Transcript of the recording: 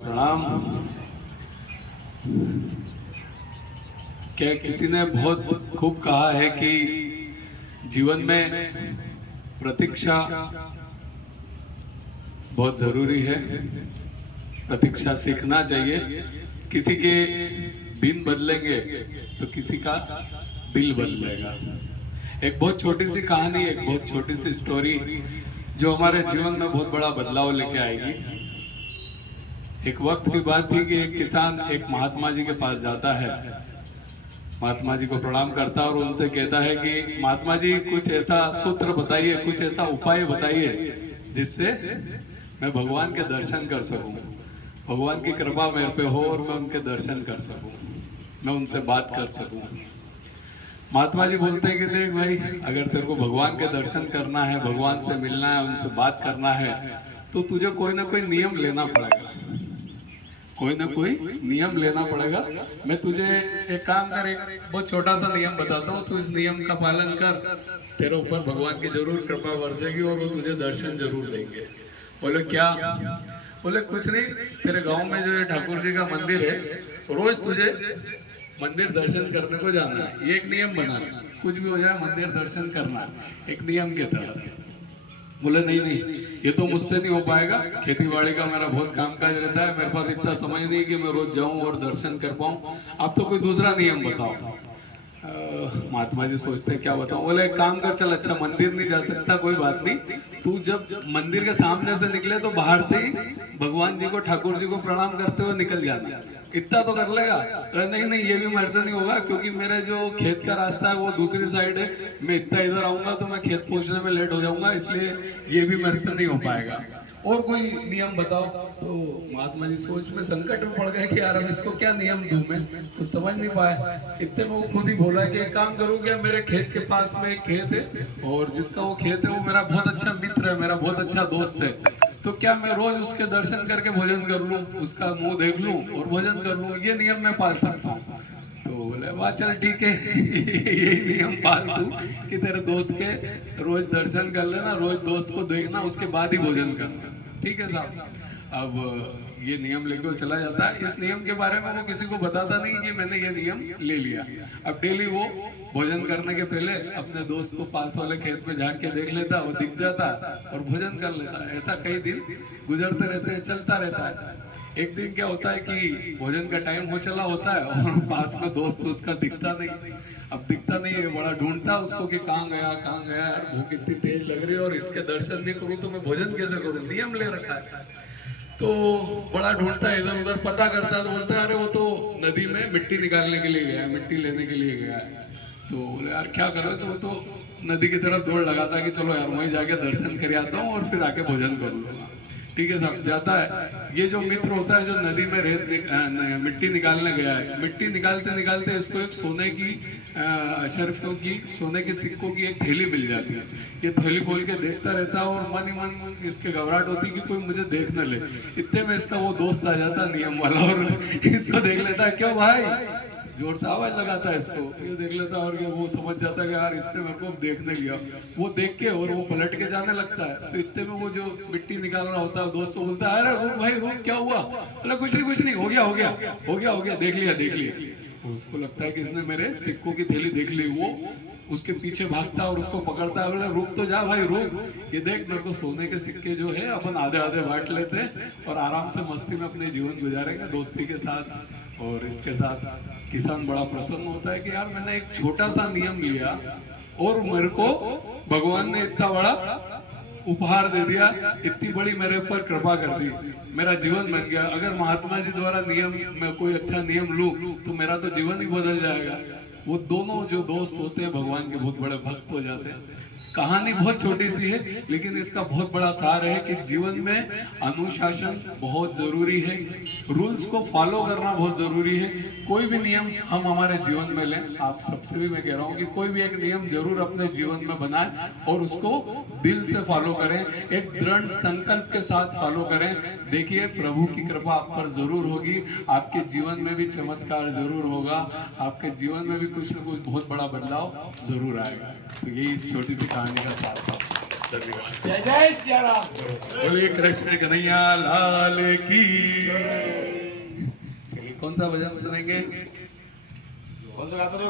प्रणाम। क्या किसी ने बहुत खूब कहा है कि जीवन में प्रतीक्षा बहुत जरूरी है, प्रतीक्षा सीखना चाहिए। किसी के दिन बदलेंगे तो किसी का दिल बदलेगा। एक बहुत छोटी सी कहानी, एक बहुत छोटी सी स्टोरी जो हमारे जीवन में बहुत बड़ा बदलाव लेके आएगी। एक वक्त की बात थी कि एक किसान एक महात्मा जी के पास जाता है, महात्मा जी को प्रणाम करता है और उनसे कहता है कि महात्मा जी कुछ ऐसा सूत्र बताइए, कुछ ऐसा उपाय बताइए जिससे मैं भगवान के दर्शन कर सकूं, भगवान की कृपा मेरे पे हो और मैं उनके दर्शन कर सकूं, मैं उनसे बात कर सकूं। महात्मा जी बोलते हैं कि देख भाई, अगर तेरे को भगवान के दर्शन करना है, भगवान से मिलना है, उनसे बात करना है, तो तुझे कोई ना कोई नियम लेना पड़ेगा, कोई ना कोई नियम लेना पड़ेगा। मैं तुझे एक काम कर, एक बहुत छोटा सा नियम बताता हूँ, तू इस नियम का पालन कर, तेरे ऊपर भगवान की जरूर कृपा बरसेगी और वो तुझे दर्शन जरूर देंगे। बोले क्या? बोले कुछ नहीं, तेरे गांव में जो है ठाकुर जी का मंदिर है, रोज तुझे मंदिर दर्शन करने को जाना है। ये एक नियम बना, कुछ भी हो जाए मंदिर दर्शन करना, एक नियम के तहत। बोले नहीं नहीं, ये तो मुझसे नहीं हो पाएगा, खेती बाड़ी का मेरा बहुत कामकाज रहता है, मेरे पास इतना समय नहीं कि मैं रोज जाऊं और दर्शन कर पाऊं, आप तो कोई दूसरा नियम बताओ। महात्मा जी सोचते हैं क्या बताऊं। बोले एक काम कर, चल अच्छा मंदिर नहीं जा सकता, कोई बात नहीं, तू जब मंदिर के सामने से निकले तो बाहर से ही भगवान जी को, ठाकुर जी को प्रणाम करते हुए निकल जाना, इतना तो कर लेगा? नहीं नहीं, ये भी मेरे से नहीं होगा, क्योंकि मेरे जो खेत का रास्ता है वो दूसरी साइड है, मैं इतना इधर आऊंगा तो मैं खेत पहुंचने में लेट हो जाऊंगा, इसलिए ये भी मेरे से नहीं हो पाएगा, और कोई नियम बताओ। तो महात्मा जी सोच में संकट में पड़ गए कि यार अब इसको क्या नियम दूं, मैं कुछ समझ नहीं पाया। इतने में वो खुद ही बोला कि एक काम करूं क्या, मेरे खेत के पास में एक खेत है और जिसका वो खेत है वो मेरा बहुत अच्छा मित्र है, मेरा बहुत अच्छा दोस्त है, तो क्या मैं रोज उसके दर्शन करके भोजन कर लूं, उसका मुंह देख लूं और भोजन कर लूं, ये नियम मैं पाल सकता हूँ। तो बोले वाह चल ठीक है यही नियम पाल तू कि तेरे दोस्त के रोज दर्शन कर लेना, रोज दोस्त को देखना, उसके बाद ही भोजन करना। ठीक है साहब। अब ये नियम लेके वो चला जाता है। इस नियम के बारे में वो किसी को बताता नहीं कि मैंने ये नियम ले लिया। अब डेली वो भोजन करने के पहले अपने दोस्त को पास वाले खेत में झांक के देख लेता, वो दिख जाता और भोजन कर लेता। ऐसा कई दिन गुजरते रहते हैं, चलता रहता है। एक दिन क्या होता है कि भोजन का टाइम हो चला होता है और पास में दोस्त उसका दिखता नहीं। अब दिखता नहीं है, बड़ा ढूंढता उसको कि कहाँ गया कहाँ गया, यार भूख इतनी तेज लग रही है और इसके दर्शन नहीं करूँ तो मैं भोजन कैसे करूँ, नियम ले रखा है। तो बड़ा ढूंढता है, इधर उधर पता करता है, तो बोलता है अरे वो तो नदी में मिट्टी निकालने के लिए गया है, मिट्टी लेने के लिए गया है। तो बोले यार क्या करो, तो वो तो नदी की तरफ दौड़ लगाता है कि चलो यार वहीं जाके दर्शन कर आता हूँ और फिर आके भोजन कर लूंगा। ठीक है साहब, जाता है। ये जो मित्र होता है जो नदी में मिट्टी निकालने गया है, मिट्टी निकालते निकालते इसको एक सोने की अशरफियों की, सोने के सिक्कों की एक थैली मिल जाती है। ये थैली खोल के देखता रहता है और मन ही मन इसके घबराहट होती है कि कोई मुझे देख न ले। इतने में इसका वो दोस्त आ जाता है नियम वाला और इसको देख लेता है, क्यों भाई, जोर से आवाज लगाता है इसको। ये देख लेता है और वो समझ जाता है कि यार इसने मेरे को देखने लिया। वो देख के और वो पलट के जाने लगता है। तो इतने में वो जो मिट्टी निकाल रहा होता है दोस्त को बोलता है अरे रुक भाई रुक, क्या हुआ? बोला कुछ नहीं, हो गया हो गया हो गया हो गया, देख लिया देख लिया। तो उसको लगता है कि इसने मेरे सिक्कों की थैली देख ली। वो उसके पीछे भागता है और उसको पकड़ता है, बोला रुक तो जा भाई रुक, ये देख मेरे को सोने के सिक्के जो है अपन आधे आधे बांट लेते हैं और आराम से मस्ती में अपने जीवन गुजारेंगे दोस्ती के साथ। और इसके साथ किसान बड़ा प्रसन्न होता है कि यार मैंने एक छोटा सा नियम लिया और मेरे को भगवान ने इतना बड़ा उपहार दे दिया, इतनी बड़ी मेरे ऊपर कृपा कर दी, मेरा जीवन बन गया। अगर महात्मा जी द्वारा नियम, मैं कोई अच्छा नियम लूं तो मेरा तो जीवन ही बदल जाएगा। वो दोनों जो दोस्त होते हैं भगवान के बहुत बड़े भक्त हो जाते हैं। कहानी बहुत छोटी सी है लेकिन इसका बहुत बड़ा सार है कि जीवन में अनुशासन बहुत जरूरी है, रूल्स को फॉलो करना बहुत जरूरी है। कोई भी नियम हम हमारे जीवन में लें, आप सबसे भी मैं कह रहा हूँ कि कोई भी एक नियम जरूर अपने जीवन में बनाएं और उसको दिल से फॉलो करें, एक दृढ़ संकल्प के साथ फॉलो करें। देखिए प्रभु की कृपा आप पर जरूर होगी, आपके जीवन में भी चमत्कार जरूर होगा, आपके जीवन में भी कुछ न कुछ बहुत बड़ा बदलाव जरूर आएगा। तो यही इस छोटी सी कहानी का सार था। धन्यवाद। जय जय श्री राम। बोलिए कृष्ण कन्हैया लाल की। कौन सा भजन सुनेंगे? कौन सा गाते हो?